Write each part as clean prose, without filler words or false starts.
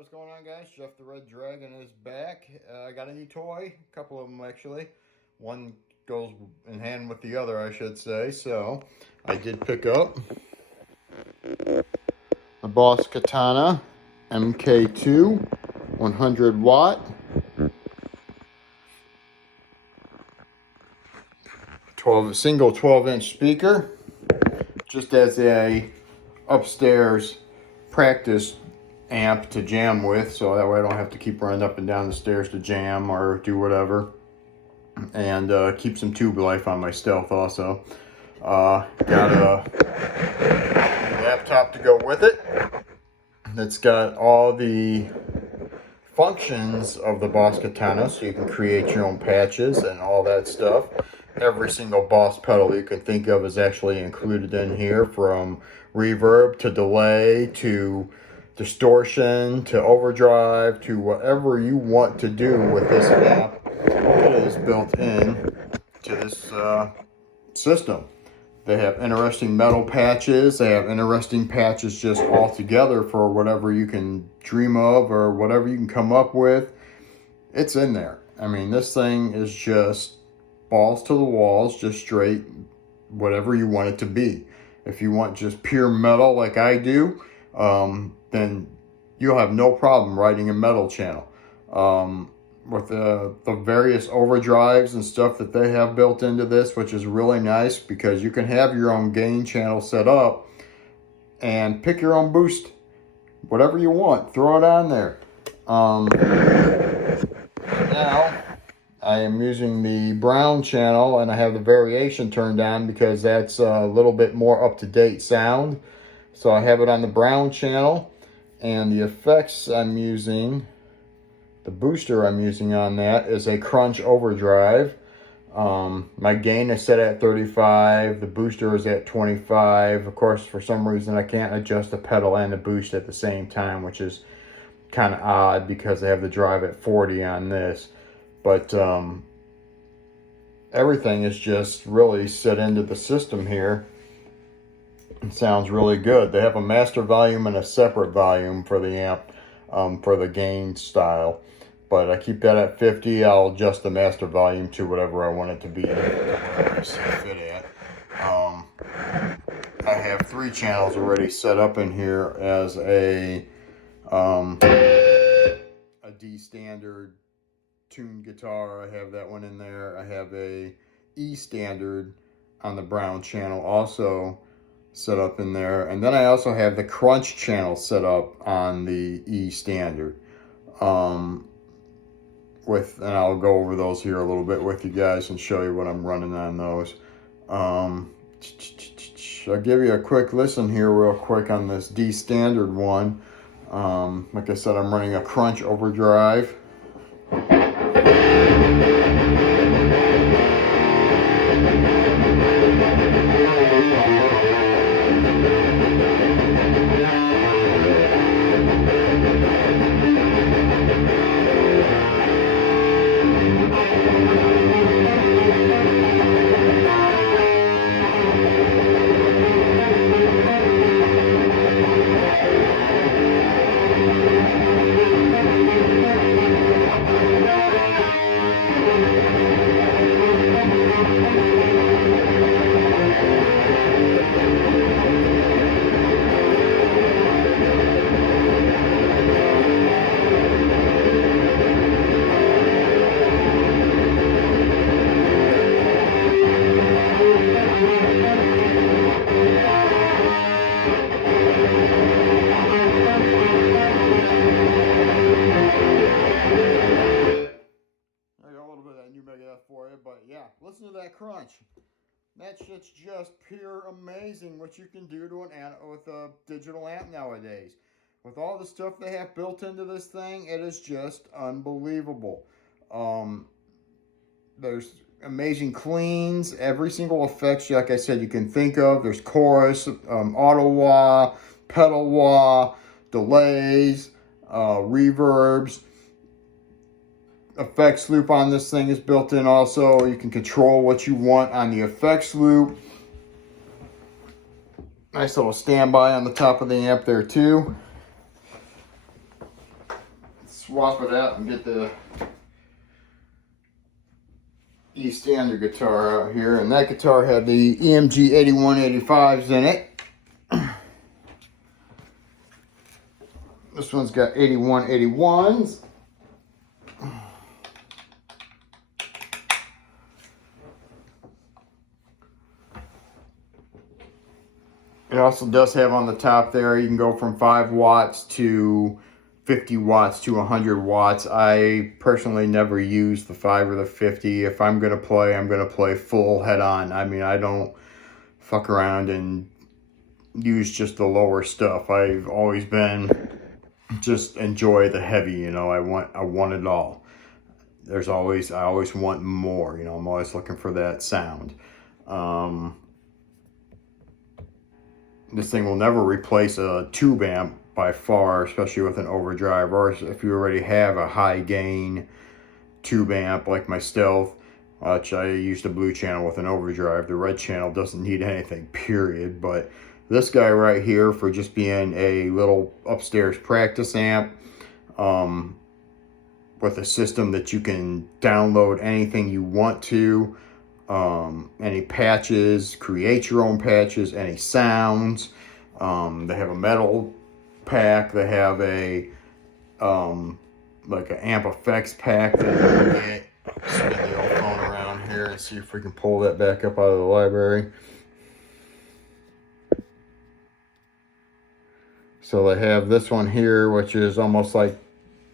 what's going on, guys? Jeff the Red Dragon is back. I got a new toy, a couple of them actually. One goes in hand with the other, I should say. So I did pick up the Boss Katana MKII 100w 12-inch speaker, just as a upstairs practice amp to jam with, so that way I don't have to keep running up and down the stairs to jam or do whatever, and keep some tube life on my Stealth also. Got a laptop to go with it that's got all the functions of the Boss Katana, so you can create your own patches and all that stuff. Every single Boss pedal you can think of is actually included in here, from reverb to delay to distortion to overdrive to whatever you want to do with this amp. It is built in to this system. They have interesting metal patches. They have interesting patches just all together for whatever you can dream of or whatever you can come up with. It's in there. I mean, this thing is just balls to the walls, just straight whatever you want it to be. If you want just pure metal like I do, then you'll have no problem writing a metal channel. With the various overdrives and stuff that they have built into this, which is really nice because you can have your own gain channel set up and pick your own boost. Whatever you want, throw it on there. Now, I am using the brown channel, and I have the variation turned on because that's a little bit more up-to-date sound. So I have it on the brown channel, and the effects I'm using, the booster I'm using on that is a Crunch Overdrive. My gain is set at 35, the booster is at 25. Of course, for some reason I can't adjust the pedal and the boost at the same time, which is kind of odd because I have the drive at 40 on this. But everything is just really set into the system here. It sounds really good. They have a master volume and a separate volume for the amp, for the gain style. But I keep that at 50. I'll adjust the master volume to whatever I want it to be, whatever I see fit at. I have 3 channels already set up in here as a D standard tuned guitar. I have that one in there. I have a E standard on the brown channel also set up in there, and then I also have the Crunch channel set up on the E standard. And I'll go over those here a little bit with you guys and show you what I'm running on those. I'll give you a quick listen here real quick on this D standard one. Like I said, I'm running a Crunch Overdrive. But yeah, listen to that crunch. That shit's just pure amazing what you can do to an amp with a digital amp nowadays. With all the stuff they have built into this thing, it is just unbelievable. There's amazing cleans, every single effect, like I said, you can think of. There's chorus, auto wah, pedal wah, delays, reverbs. Effects loop on this thing is built in also. You can control what you want on the effects loop. Nice little standby on the top of the amp there too. swap it out and get the E standard guitar out here, and that guitar had the EMG 8185s in it. This one's got 8181s. It also does have on the top there, you can go from 5 watts to 50 watts to 100 watts. I personally never use the 5 or the 50. If I'm going to play full head on. I mean, I don't fuck around and use just the lower stuff. I've always been just enjoy the heavy, you know. I want it all. I always want more, you know. I'm always looking for that sound. This thing will never replace a tube amp by far, especially with an overdrive, or if you already have a high gain tube amp like my Stealth, which I use the blue channel with an overdrive. The red channel doesn't need anything, period. But this guy right here, for just being a little upstairs practice amp, with a system that you can download anything you want to, any patches, create your own patches, any sounds. They have a metal pack. They have a like an amp effects pack that you can get. Spin the old phone around here and see if we can pull that back up out of the library. So they have this one here, which is almost like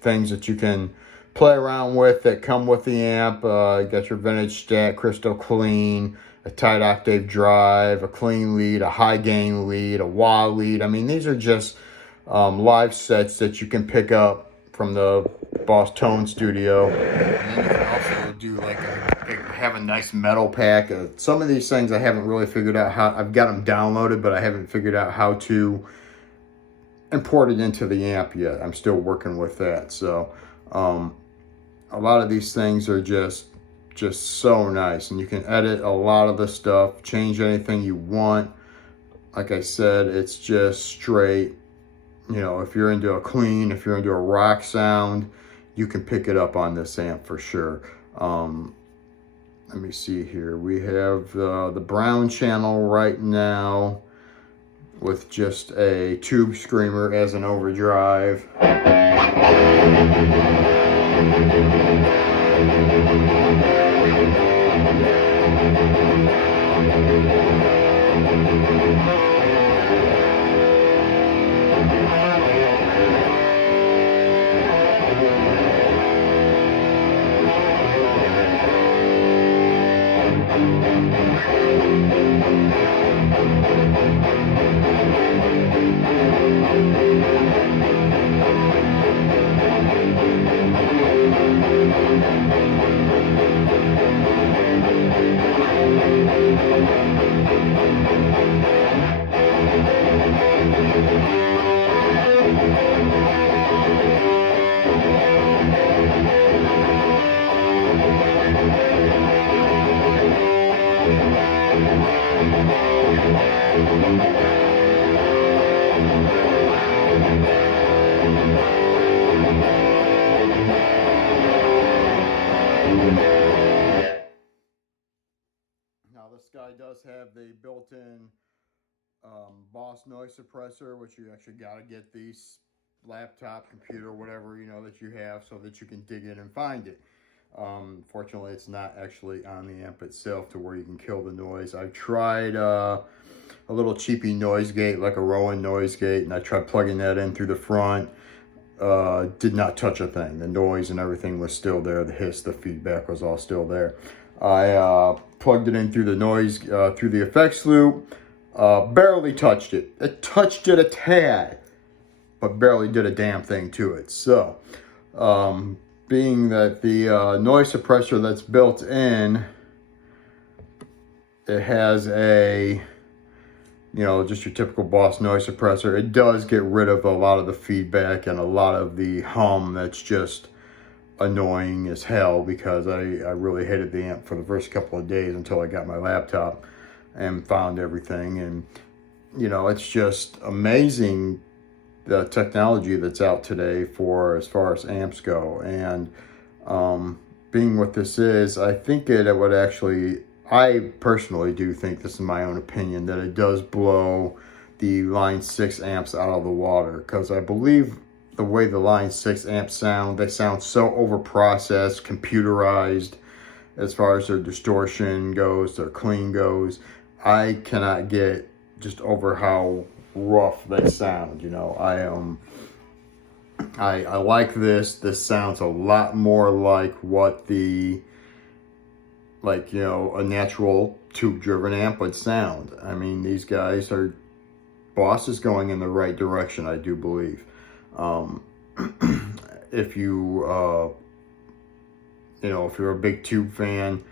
things that you can play around with that come with the amp. You got your vintage stat, crystal clean, a tight octave drive, a clean lead, a high gain lead, a wah lead. I mean, these are just live sets that you can pick up from the Boss Tone Studio. And then you can also do like have a nice metal pack. Some of these things I haven't really figured out how. I've got them downloaded, but I haven't figured out how to import it into the amp yet. I'm still working with that. So a lot of these things are just so nice, and you can edit a lot of the stuff, change anything you want. Like I said, it's just straight, you know, if you're into a clean, if you're into a rock sound, you can pick it up on this amp for sure. Let me see here. We have the brown channel right now with just a tube screamer as an overdrive. Now this guy does have the built-in Boss noise suppressor, which you actually got to get these laptop, computer, whatever, you know, that you have, so that you can dig in and find it. Fortunately, it's not actually on the amp itself to where you can kill the noise. I've tried a little cheapy noise gate, like a Rowan noise gate, and I tried plugging that in through the front. Did not touch a thing. The noise and everything was still there. The hiss, the feedback was all still there. I plugged it in through the noise, through the effects loop. Barely touched it. It touched it a tad, but barely did a damn thing to it. So, being that the noise suppressor that's built in, it has a, you know, just your typical Boss noise suppressor. It does get rid of a lot of the feedback and a lot of the hum that's just annoying as hell, because I really hated the amp for the first couple of days until I got my laptop and found everything. And, you know, it's just amazing the technology that's out today for as far as amps go. And being what this is, I think it would actually, I personally do think, this is my own opinion, that it does blow the Line 6 amps out of the water, because I believe the way the Line 6 amps sound, they sound so overprocessed, computerized, as far as their distortion goes, their clean goes. I cannot get just over how rough they sound. You know, I like this. This sounds a lot more like what the, like, you know, a natural tube driven amp would sound. I mean, these guys are, Boss is going in the right direction, I do believe. If you you know, if you're a big tube fan,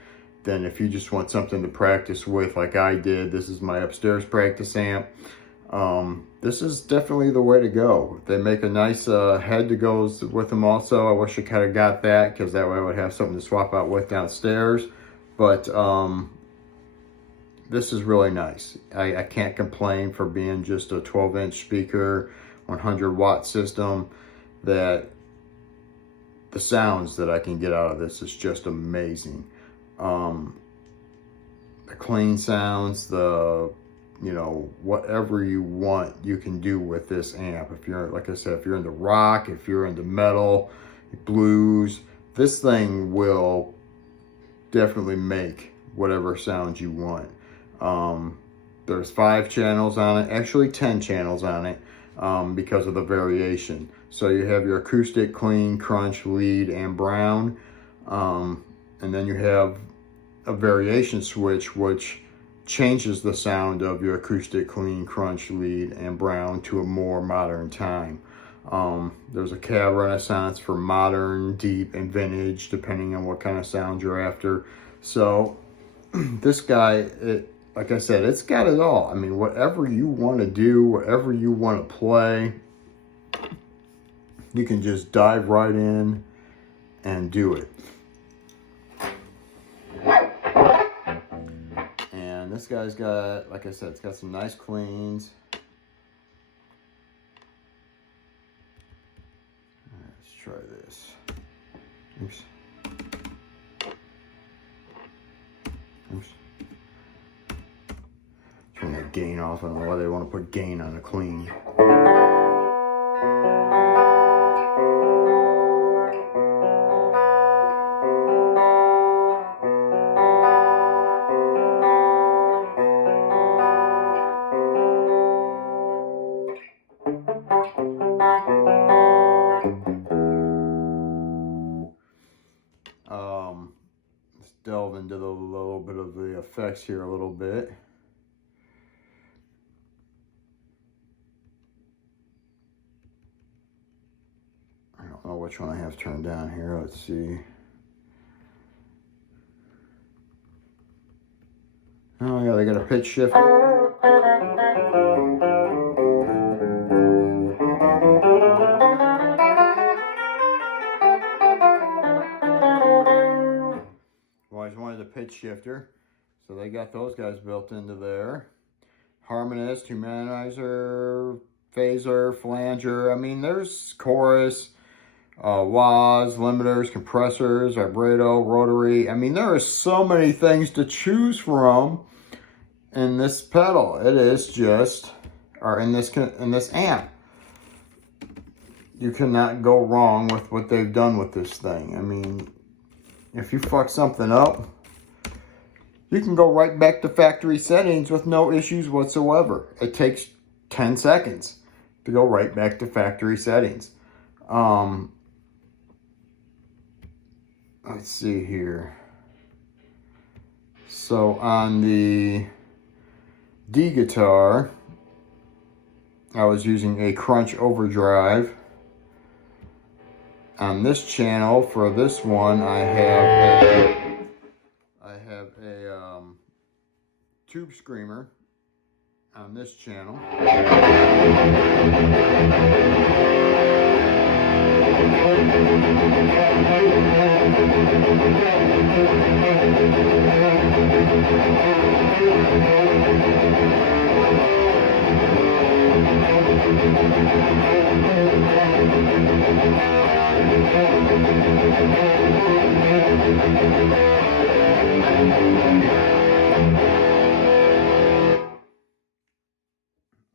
then if you just want something to practice with, like I did, this is my upstairs practice amp. This is definitely the way to go. They make a nice head that goes with them also. I wish I could have got that, because that way I would have something to swap out with downstairs. But this is really nice. I can't complain for being just a 12-inch speaker, 100-watt system. That the sounds that I can get out of this is just amazing. The clean sounds, the, you know, whatever you want, you can do with this amp. If you're, like I said, if you're into rock, if you're into metal, blues, this thing will definitely make whatever sounds you want. There's 5 channels on it, actually 10 channels on it, because of the variation. So you have your acoustic, clean, crunch, lead, and brown. And then you have a variation switch, which changes the sound of your acoustic, clean, crunch, lead, and brown to a more modern time. There's a cab renaissance for modern, deep, and vintage, depending on what kind of sound you're after. So this guy, like I said, it's got it all. I mean, whatever you want to do, whatever you want to play, you can just dive right in and do it. And this guy's got, like I said, it's got some nice cleans. Let's try this. Oops. Oops. Turn the gain off. I don't know why they want to put gain on a clean. Let's delve into the little bit of the effects here a little bit. I don't know which one I have turned down here. Let's see. Oh yeah, they got a pitch shift. Always wanted a pitch shifter, so they got those guys built into there. Harmonist, humanizer, phaser, flanger. I mean, there's chorus, wahs, limiters, compressors, vibrato, rotary. I mean, there are so many things to choose from in this pedal. It is just, or in this amp. You cannot go wrong with what they've done with this thing. I mean, if you fuck something up, you can go right back to factory settings with no issues whatsoever. It takes 10 seconds to go right back to factory settings. Let's see here. So on the D guitar, I was using a crunch overdrive. On this channel, for this one, I have a tube screamer on this channel.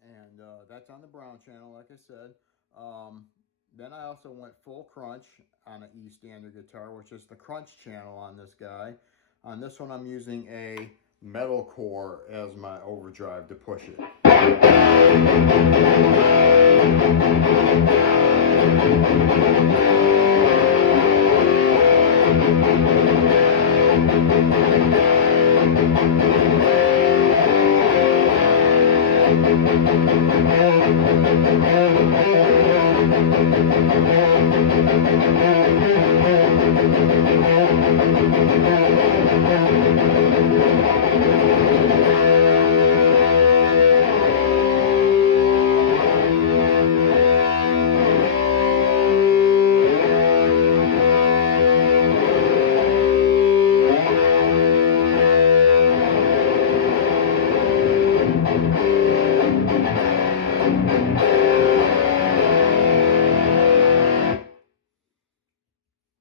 And that's on the brown channel, like I said. Then I also went full crunch on an E standard guitar, which is the crunch channel on this guy. On this one, I'm using a metal core as my overdrive to push it.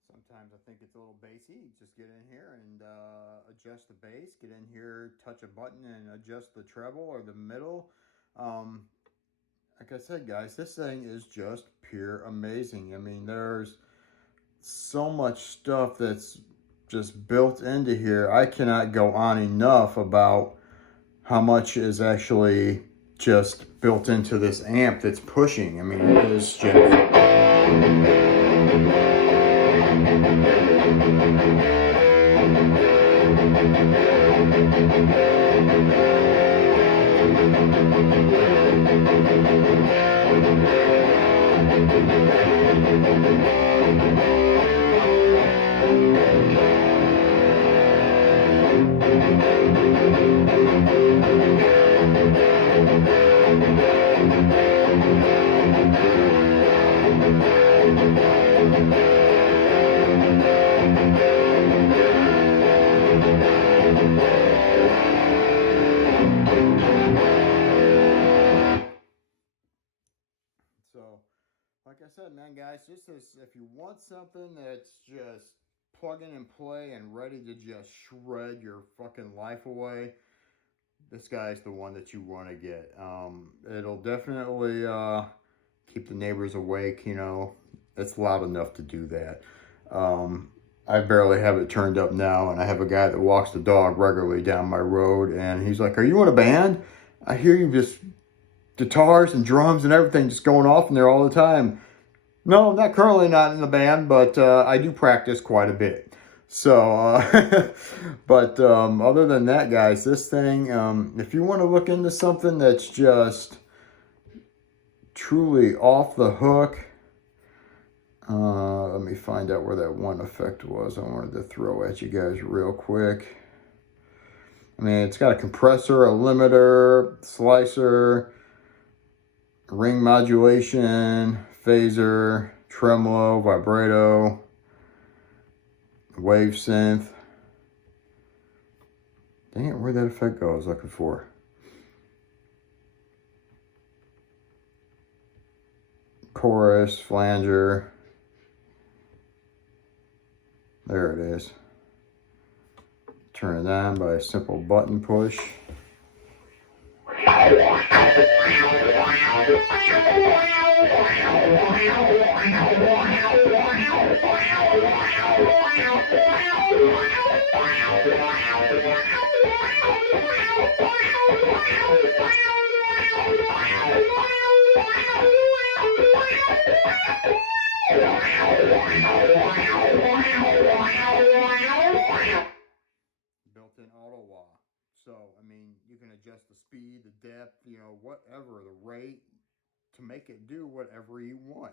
Sometimes I think it's a little bassy. Just get in here and adjust the bass. Get in here, touch a button and adjust the treble or the middle. Like I said, guys, this thing is just pure amazing. I mean, there's so much stuff that's just built into here. I cannot go on enough about how much is actually just built into this amp that's pushing. I mean, it is just... So, like I said, man, guys, just as if you want something that's just plug in and play and ready to just shred your fucking life away, this guy's the one that you want to get. It'll definitely keep the neighbors awake, you know. It's loud enough to do that. I barely have it turned up now, and I have a guy that walks the dog regularly down my road, and he's like, "Are you in a band? I hear you just guitars and drums and everything just going off in there all the time." No, not currently not in the band, but I do practice quite a bit. So, but other than that, guys, this thing, if you want to look into something that's just truly off the hook, let me find out where that one effect was I wanted to throw at you guys real quick. I mean, it's got a compressor, a limiter, slicer, ring modulation, phaser, tremolo, vibrato, wave synth. Dang it, where'd that effect go I was looking for? Chorus, flanger. There it is. Turn it on by a simple button push. Built-in auto wah. So, I mean, you can adjust the speed, the depth, you know, whatever, the rate to make it do whatever you want.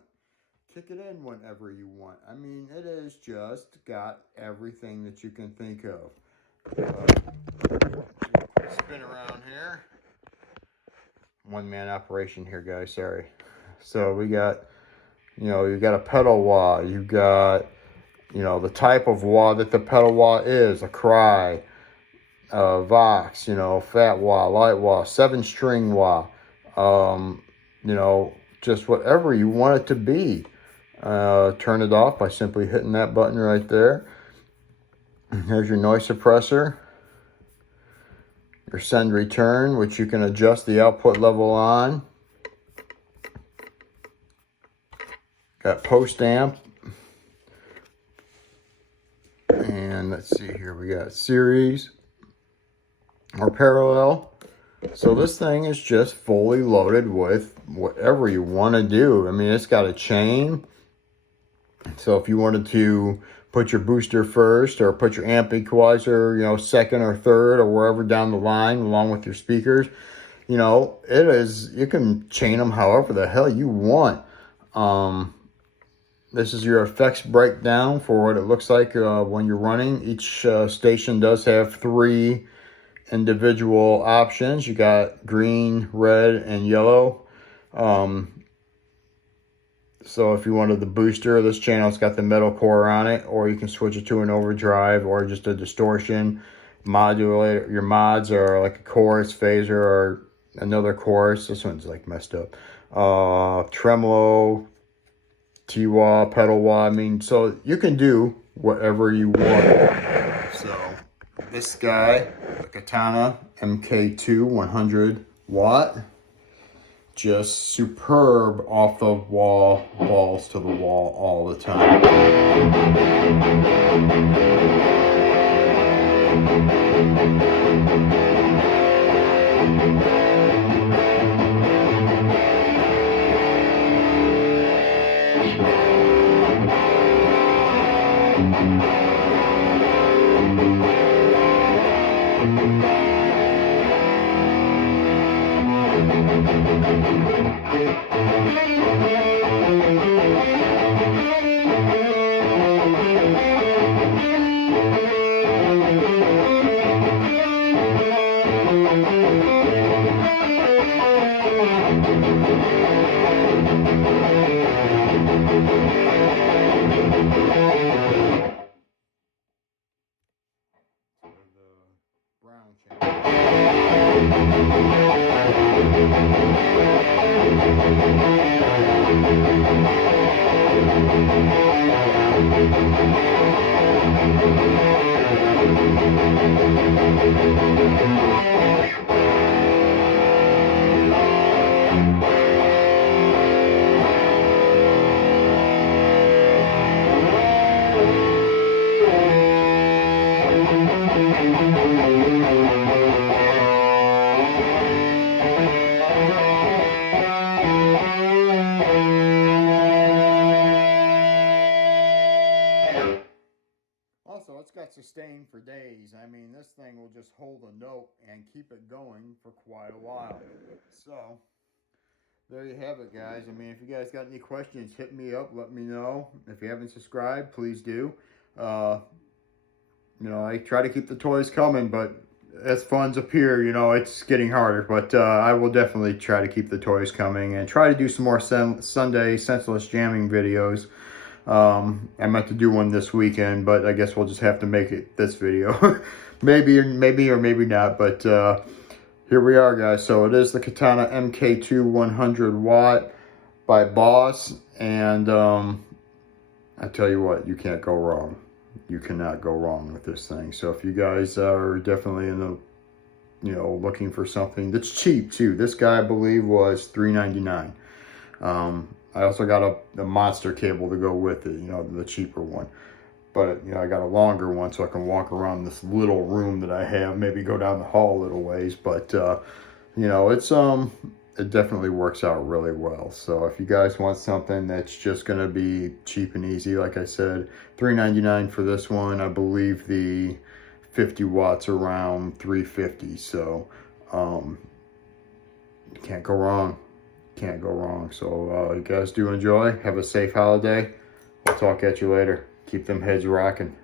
Kick it in whenever you want. I mean, it is just got everything that you can think of. Spin around here. One-man operation here, guys, sorry. So we got, you know, you got a pedal wah. You got, you know, the type of wah that the pedal wah is, a cry, Vox, you know, fat wah, light wah, 7-string wah. you know, just whatever you want it to be. Turn it off by simply hitting that button right there. Here's your noise suppressor. Your send return, which you can adjust the output level on. Got post amp. And let's see here, we got series or parallel. So this thing is just fully loaded with whatever you want to do. I mean, it's got a chain. So if you wanted to put your booster first or put your amp equalizer, you know, second or third or wherever down the line along with your speakers, you know, it is, you can chain them however the hell you want. This is your effects breakdown for what it looks like when you're running. Each station does have 3 individual options. You got green, red, and yellow. So if you wanted the booster, this channel's got the metal core on it, or you can switch it to an overdrive or just a distortion modulator. Your mods are like a chorus, phaser, or another chorus. This one's like messed up. Tremolo, T-wah, pedal wah. I mean, so you can do whatever you want. So this guy, the Katana MKII 100w, just superb off the wall, balls to the wall all the time. Brown Also, it's got sustain for days. I mean, this thing will just hold a note and keep it going for quite a while. So, there you have it, guys. I mean, if you guys got any questions, hit me up. Let me know. If you haven't subscribed, please do. You know, I try to keep the toys coming, but as funds appear, you know, it's getting harder. But I will definitely try to keep the toys coming and try to do some more Sunday senseless jamming videos. I meant to do one this weekend, but I guess we'll just have to make it this video. maybe or maybe not, but here we are, guys. So it is the Katana MKII 100w by Boss, and I tell you what, you can't go wrong. You cannot go wrong with this thing. So if you guys are definitely in the, you know, looking for something that's cheap too. This guy, I believe, was $3.99. I also got a monster cable to go with it, you know, the cheaper one. But, you know, I got a longer one so I can walk around this little room that I have, maybe go down the hall a little ways. But, you know, it's, it definitely works out really well. So if you guys want something that's just going to be cheap and easy, like I said, $3.99 for this one. I believe the 50 watts around $3.50. So, you can't go wrong. Can't go wrong. So you guys do enjoy. Have a safe holiday. I'll talk at you later. Keep them heads rocking.